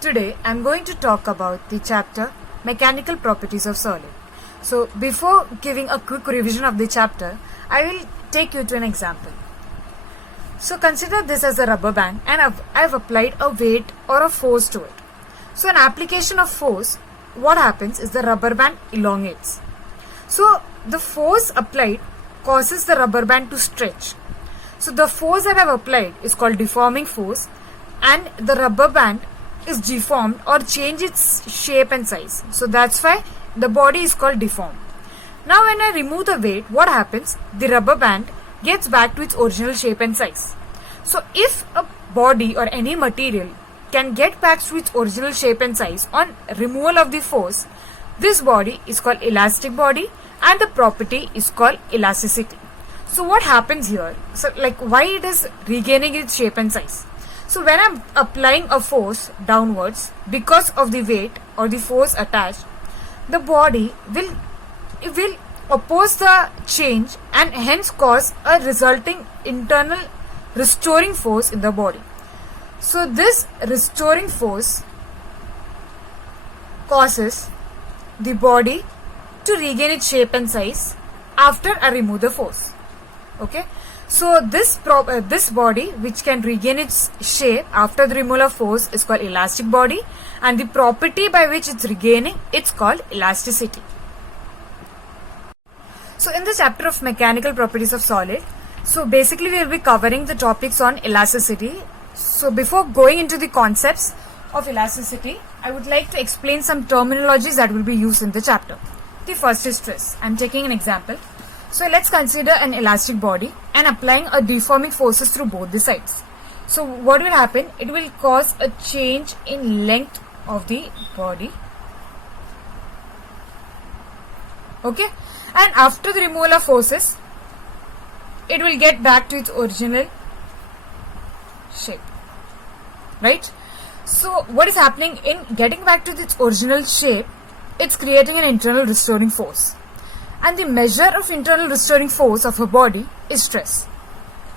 Today I'm going to talk about the chapter Mechanical Properties of Solid. So before giving a quick revision of the chapter, I will take you to an example. So consider this as a rubber band and I've applied a weight or a force to it. So an application of force, what happens is the rubber band elongates. So the force applied causes the rubber band to stretch. So the force that I've applied is called deforming force, and the rubber band is deformed or change its shape and size. So that's why the body is called deformed. Now when I remove the weight, what happens? The rubber band gets back to its original shape and size. So if a body or any material can get back to its original shape and size on removal of the force, this body is called elastic body and the property is called elasticity. So what happens here? So why it is regaining its shape and size? So when I'm applying a force downwards because of the weight or the force attached, the body will oppose the change and hence cause a resulting internal restoring force in the body. So this restoring force causes the body to regain its shape and size after I remove the force. Okay. So this body which can regain its shape after the removal of force is called elastic body, and the property by which it's regaining, it's called elasticity. So in the chapter of mechanical properties of solid, so basically we will be covering the topics on elasticity. So before going into the concepts of elasticity, I would like to explain some terminologies that will be used in the chapter. The first is stress. I am taking an example. So let's consider an elastic body and applying a deforming forces through both the sides. So what will happen? It will cause a change in length of the body. Okay. And after the removal of forces, it will get back to its original shape. Right? So what is happening in getting back to its original shape? It's creating an internal restoring force. And the measure of internal restoring force of a body is stress.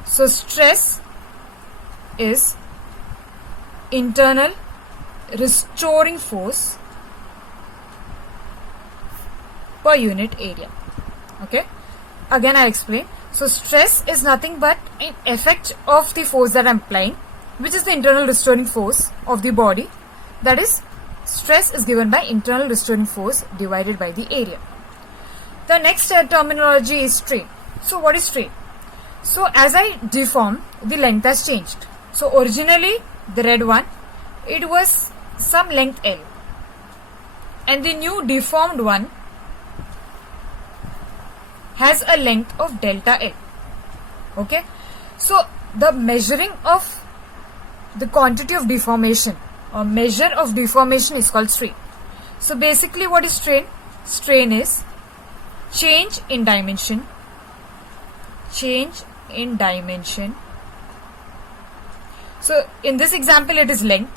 So stress is internal restoring force per unit area. Okay. Again I'll explain. So stress is nothing but an effect of the force that I'm applying, which is the internal restoring force of the body. That is, stress is given by internal restoring force divided by the area. The next terminology is strain. So what is strain? So as I deform, the length has changed. So originally the red one, it was some length L, and the new deformed one has a length of delta L. Okay. So the measuring of the quantity of deformation or measure of deformation is called strain. So basically what is strain? Strain is change in dimension. Change in dimension. So in this example it is length.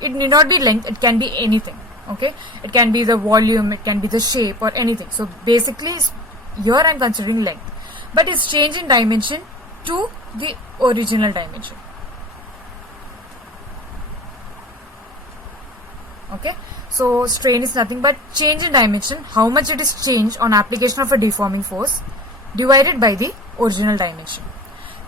It need not be length, it can be anything. Okay. It can be the volume, it can be the shape or anything. So basically here I am considering length. But it's change in dimension to the original dimension. Okay. So strain is nothing but change in dimension, how much it is changed on application of a deforming force divided by the original dimension.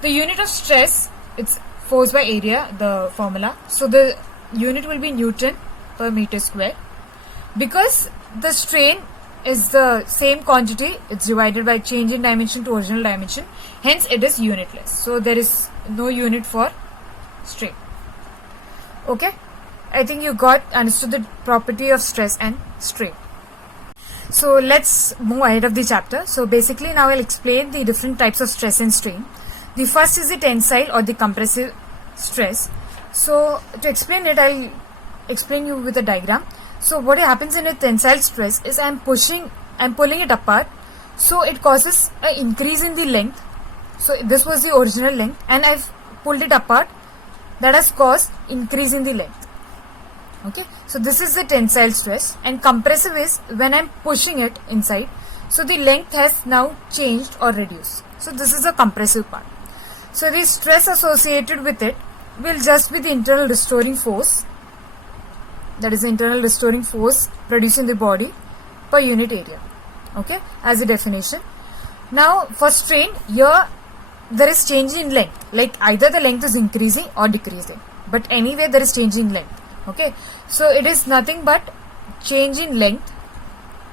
The unit of stress, it's force by area, the formula. So the unit will be Newton per meter square. Because the strain is the same quantity, it's divided by change in dimension to original dimension, hence it is unitless. So there is no unit for strain. Okay. I think you understood the property of stress and strain. So let's move ahead of the chapter. So basically now I'll explain the different types of stress and strain. The first is the tensile or the compressive stress. So to explain it, I'll explain you with a diagram. So what happens in a tensile stress is I'm pulling it apart. So it causes an increase in the length. So this was the original length and I've pulled it apart. That has caused increase in the length. Okay, so this is the tensile stress, and compressive is when I'm pushing it inside. So the length has now changed or reduced. So this is the compressive part. So the stress associated with it will just be the internal restoring force that is the internal restoring force produced in the body per unit area. Okay, as a definition. Now for strain, here there is change in length, like either the length is increasing or decreasing, but anyway there is change in length. Okay, so it is nothing but change in length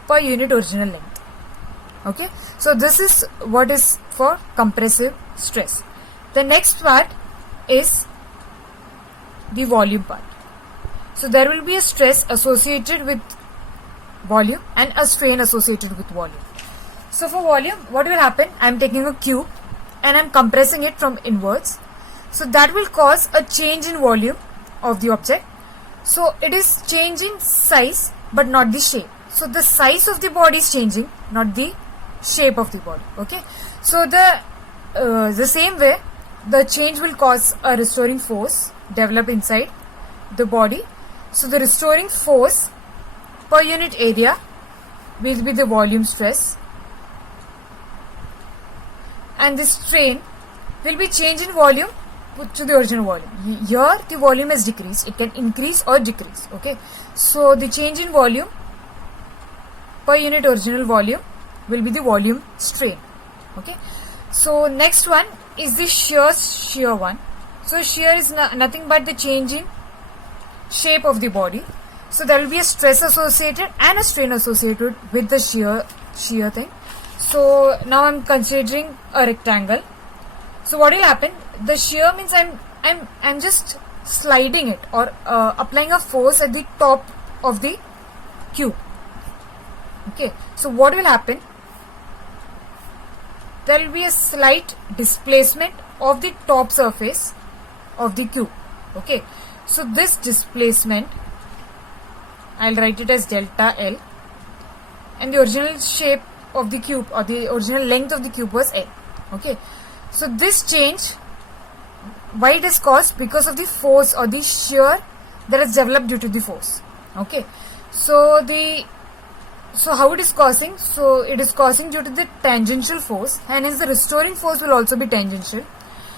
per unit original length. Okay, so this is what is for compressive stress. The next part is the volume part. So there will be a stress associated with volume and a strain associated with volume. So for volume, what will happen? I am taking a cube and I am compressing it from inwards. So that will cause a change in volume of the object. So it is changing size but not the shape. So the size of the body is changing, not the shape of the body. Okay. So the same way, the change will cause a restoring force develop inside the body. So the restoring force per unit area will be the volume stress, and the strain will be change in volume put to the original volume. Here the volume has decreased, it can increase or decrease. Okay, so the change in volume per unit original volume will be the volume strain. Okay, so next one is the shear one. So shear is nothing but the change in shape of the body. So there will be a stress associated and a strain associated with the shear thing. So now I'm considering a rectangle. So what will happen? The shear means I'm just sliding it or applying a force at the top of the cube. Okay, so what will happen? There will be a slight displacement of the top surface of the cube. Okay, so this displacement, I'll write it as delta L, and the original shape of the cube or the original length of the cube was L. Okay, so this change, why it is caused? Because of the force or the shear that is developed due to the force. Okay, so how it is causing? So it is causing due to the tangential force, and hence the restoring force will also be tangential.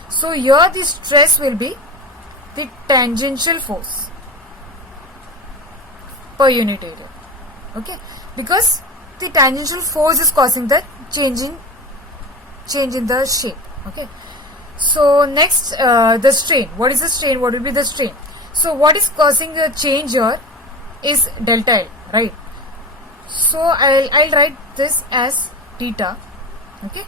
So here the stress will be the tangential force per unit area. Okay, because the tangential force is causing the change in the shape. Okay, so next the strain. What is the strain? What will be the strain? So what is causing the change here is delta L, right? So I'll write this as theta. Okay,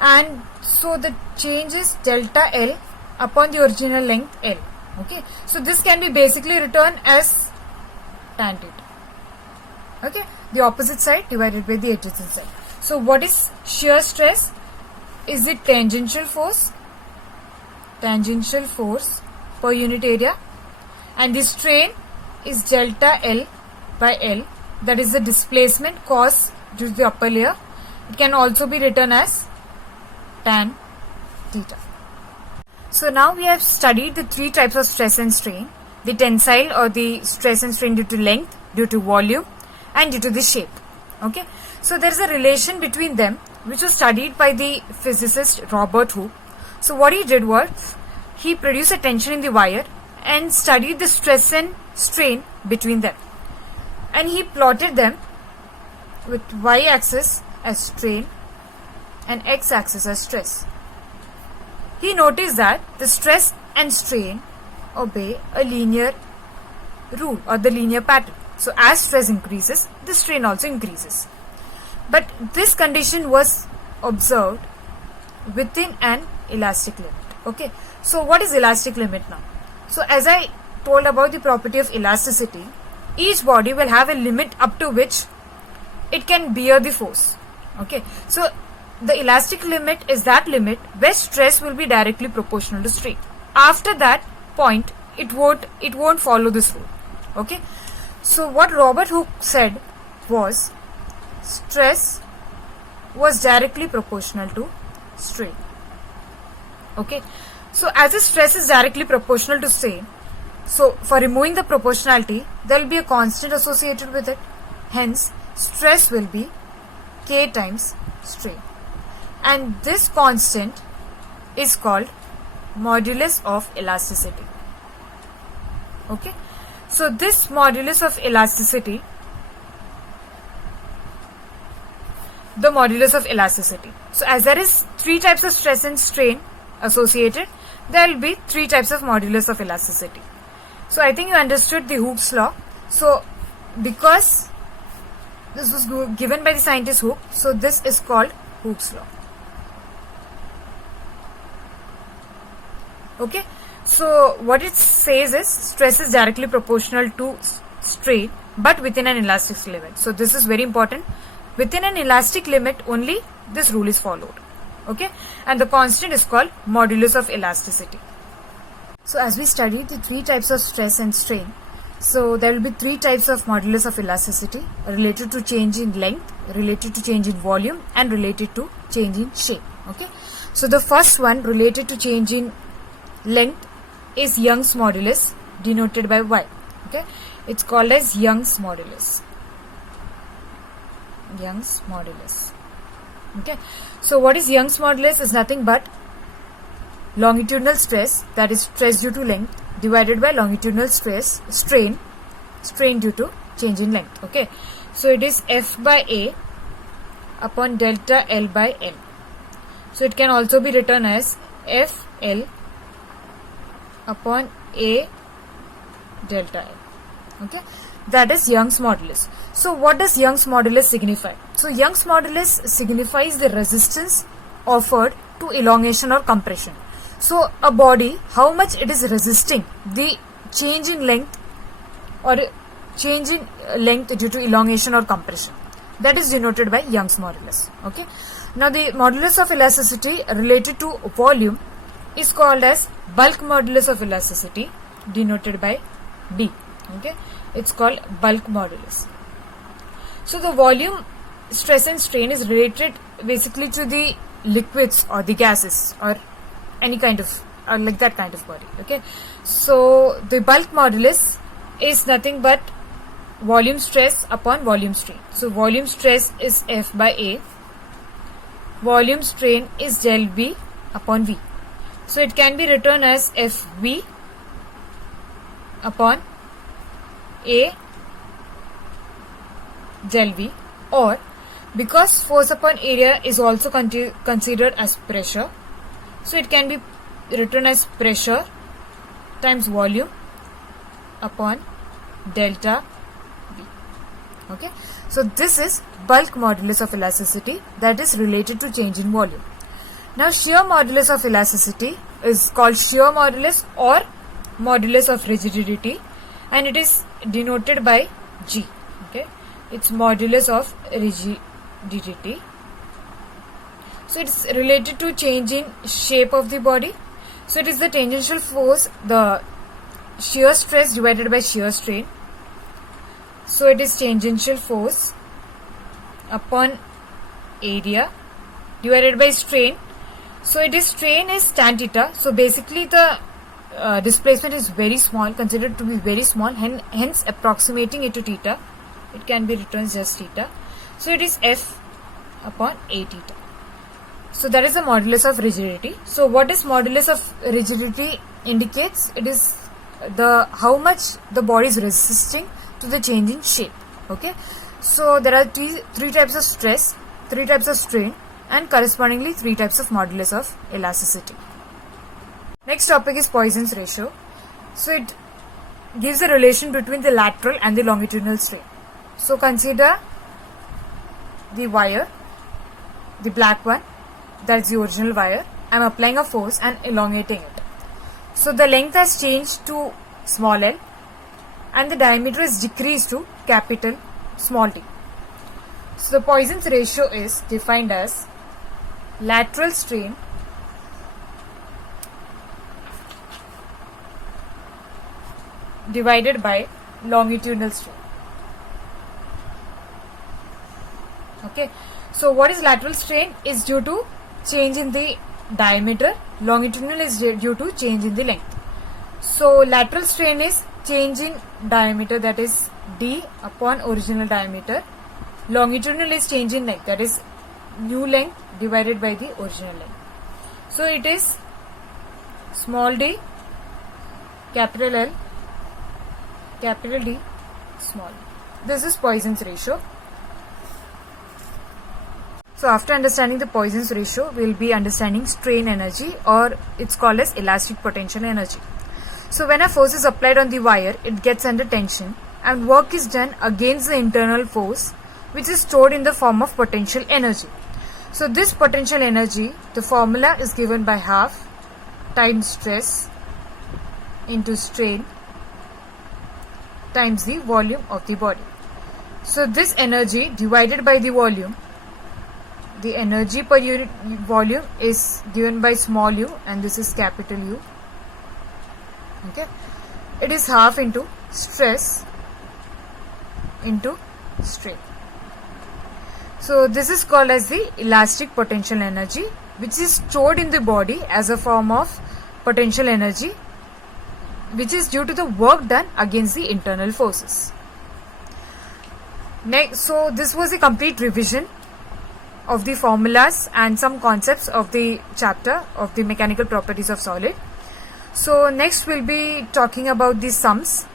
and so the change is delta L upon the original length L. Okay, so this can be basically written as tan theta. Okay, the opposite side divided by the adjacent side. So what is shear stress? Is it tangential force per unit area, and the strain is delta L by L, that is the displacement caused due to the upper layer. It can also be written as tan theta. So now we have studied the three types of stress and strain: the tensile or the stress and strain due to length, due to volume, and due to the shape. Okay, so there is a relation between them which was studied by the physicist Robert Hooke. So what he did was, he produced a tension in the wire and studied the stress and strain between them, and he plotted them with y-axis as strain and x-axis as stress. He noticed that the stress and strain obey a linear rule or the linear pattern. So as stress increases, the strain also increases. But this condition was observed within an elastic limit. Okay, so what is elastic limit now? So as I told about the property of elasticity, each body will have a limit up to which it can bear the force. Okay, so the elastic limit is that limit where stress will be directly proportional to strain. After that point, it won't follow this rule. Okay, so what Robert Hooke said was, stress was directly proportional to strain. Okay, so as the stress is directly proportional to strain, so for removing the proportionality, there will be a constant associated with it. Hence, stress will be K times strain, and this constant is called modulus of elasticity. Okay, So this modulus of elasticity, the modulus of elasticity. So as there is 3 types of stress and strain associated, there will be 3 types of modulus of elasticity. So I think you understood the Hooke's law. So because this was given by the scientist Hooke, so this is called Hooke's law. Okay, so what it says is stress is directly proportional to strain, but within an elastic limit. So this is very important. Within an elastic limit only this rule is followed. Okay, and the constant is called modulus of elasticity. So as we studied the 3 types of stress and strain, so there will be 3 types of modulus of elasticity related to change in length, related to change in volume, and related to change in shape. Okay, so the first one related to change in length is Young's modulus, denoted by Y. Okay, it's called as Young's modulus. Young's modulus. Okay, so what is Young's modulus? Is nothing but longitudinal stress, that is stress due to length, divided by longitudinal stress, strain due to change in length. Okay, so it is F by A upon delta L by L. So it can also be written as FL upon A delta L. Okay, that is Young's modulus. So what does Young's modulus signify? So Young's modulus signifies the resistance offered to elongation or compression. So a body, how much it is resisting the change in length or change in length due to elongation or compression, that is denoted by Young's modulus. Okay, now the modulus of elasticity related to volume is called as bulk modulus of elasticity, denoted by B. Okay, it's called bulk modulus. So the volume stress and strain is related basically to the liquids or the gases or any kind of like that kind of body. Okay, so the bulk modulus is nothing but volume stress upon volume strain. So volume stress is F by A, volume strain is del B upon V. So it can be written as FV upon A del V, or because force upon area is also considered as pressure, so it can be written as pressure times volume upon delta V. Okay, so this is bulk modulus of elasticity, that is related to change in volume. Now shear modulus of elasticity is called shear modulus or modulus of rigidity, and it is denoted by G. Okay, it's modulus of rigidity. So it's related to change in shape of the body. So it is the tangential force, the shear stress divided by shear strain. So it is tangential force upon area divided by strain. So it is strain is tan theta. So basically the displacement is very small, considered to be very small, hence approximating it to theta, it can be written as just theta. So it is F upon A theta. So that is the modulus of rigidity. So what is modulus of rigidity indicates? It is the how much the body is resisting to the change in shape. Okay, so there are three types of stress, 3 types of strain, and correspondingly 3 types of modulus of elasticity. Next topic is Poisson's ratio. So it gives a relation between the lateral and the longitudinal strain. So consider the wire, the black one, that's the original wire. I am applying a force and elongating it. So the length has changed to small l and the diameter is decreased to capital small t. So the Poisson's ratio is defined as lateral strain divided by longitudinal strain. Okay, so what is lateral strain? Is due to change in the diameter, longitudinal is due to change in the length. So lateral strain is change in diameter, that is d upon original diameter. Longitudinal is change in length, that is new length divided by the original length. So it is small d capital L capital D, small. This is Poisson's ratio. So after understanding the Poisson's ratio, we will be understanding strain energy, or it's called as elastic potential energy. So when a force is applied on the wire, it gets under tension and work is done against the internal force, which is stored in the form of potential energy. So this potential energy, the formula is given by half times stress into strain times the volume of the body. So this energy divided by the volume, the energy per unit volume is given by small u, and this is capital U. Okay, it is half into stress into strain. So this is called as the elastic potential energy, which is stored in the body as a form of potential energy, which is due to the work done against the internal forces. Next, so this was a complete revision of the formulas and some concepts of the chapter of the mechanical properties of solid. So next we'll be talking about the sums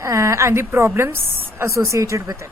and the problems associated with it.